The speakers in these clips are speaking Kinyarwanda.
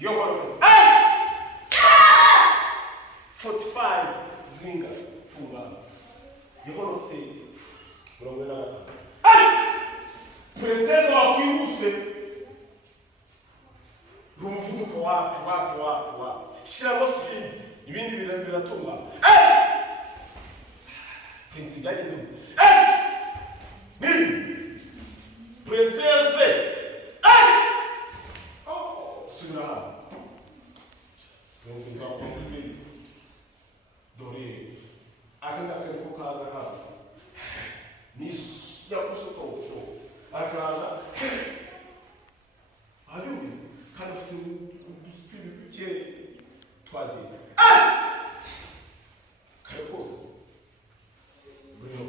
Yo, 45 zinga funga. Yo, Brongena. Princesa wa kiuse. Rumuvuduko wapi. Shiramo speed. Ibindi biratunga. Prince gaje. Ni. Princesa. Sura. Prince Mvka. Dore. Akenda karibu kaza. Ni ya kusoto. Akaza. Aliuliza kana speed che twadi. Karibu. Bro.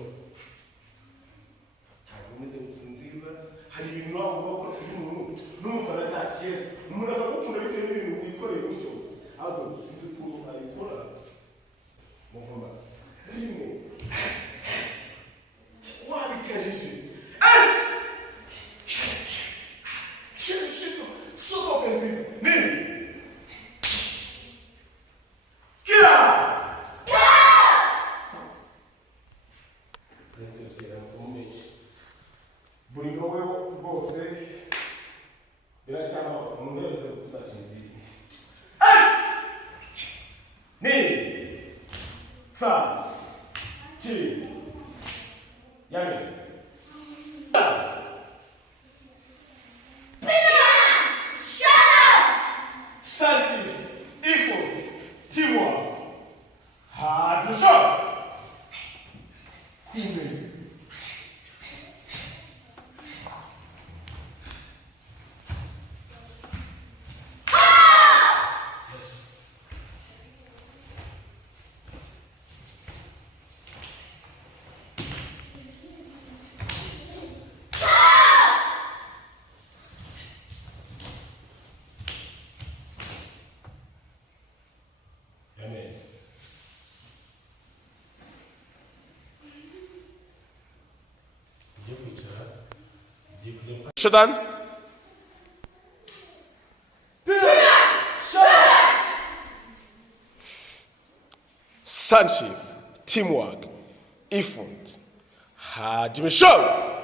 Hagumize nziza. Hari ibintu wabo bakora kuri muntu. Numva na yes. Umuntu akakukunda bitewe n'ibintu wikoreye gutyo. Ahubwo sinzi ko ayikora. Muvuma. Rimwe. Wabikajije. Shito. Suko kenzi. Nini? Kila. Princess kira mumeshi. Buri ngowe bose biracyama umunezero kutacinzi. Ni. Sa. Chi. Yani. Santi, Ifo, Tiwa, Hadusha, Ime. Yes. Şuradan. Sonship, teamwork, effort. Hajime show.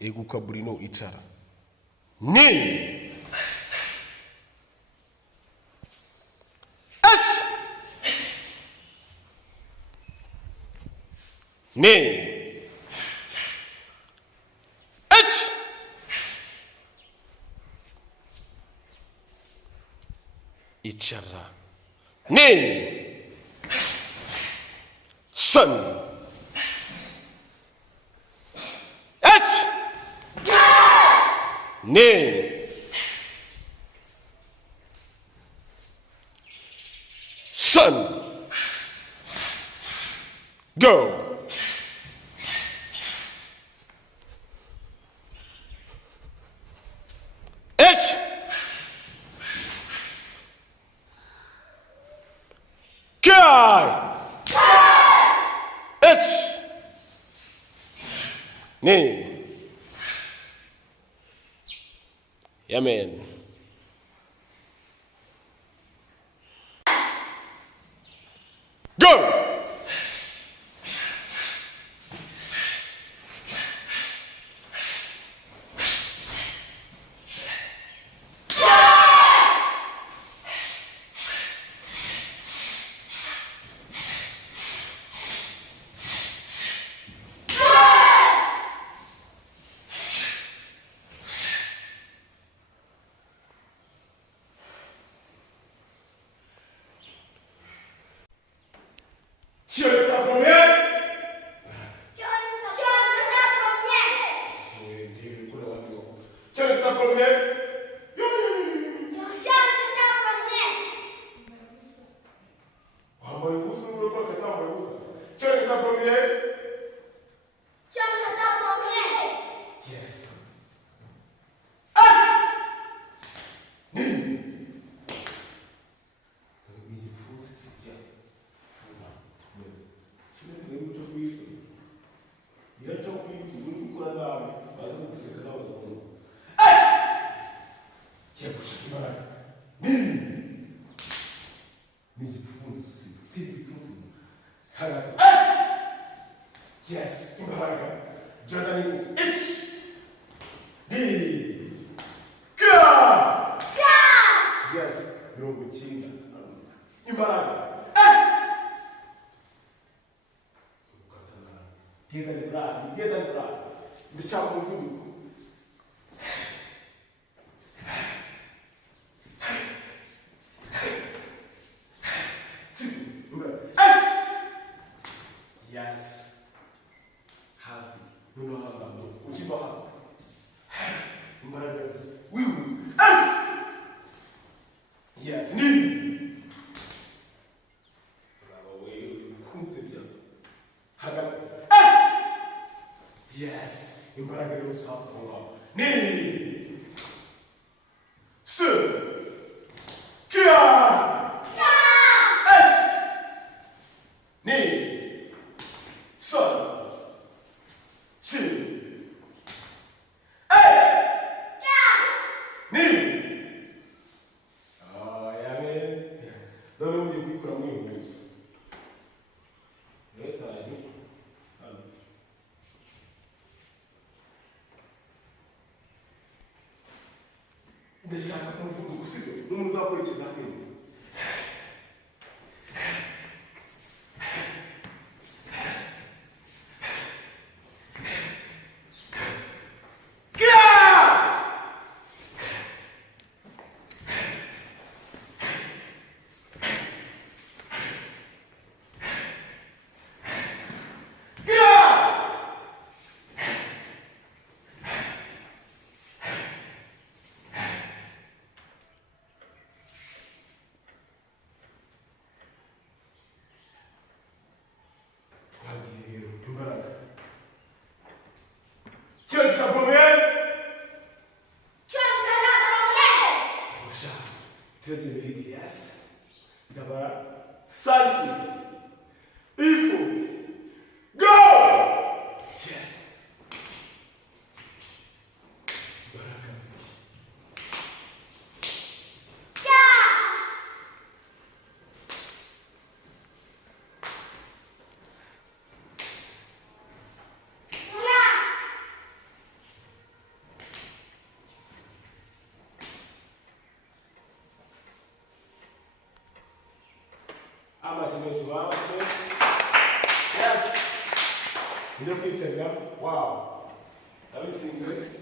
Eguka Bruno icara. Ni. Aç. Ni. Aç. İçara. Ni. Son. Name. Son. Go. H. Guy. H. Name. Yeah, man. Go! guseka n'abazungu. Ati! Kiya gushaka imbaraga. Ni igipfunsi. Ufite igipfunsi. Hagati. Ati! Yes, imbaraga. Jordan H. D. K. Yes, mirongo icyenda. Imbaraga. Ati! Get it right. The child will do. Yes. Hasi. No, Uchiba. We will. Yes. Ni. Yes. Imbaraga rero sasa konga. Ni. S. Kia. H. Ni. Son. Chi. H. Ni. Yamen. Dore ugiye kwikura muri uyu munsi. Neza ari. Ndashaka kumuvuga usibye n'umuntu uzakora ikizamini. Yes. D'abord, sage. Il faut. Go! Yes. Yes. You don't need to tell them. Wow. Have you seen it?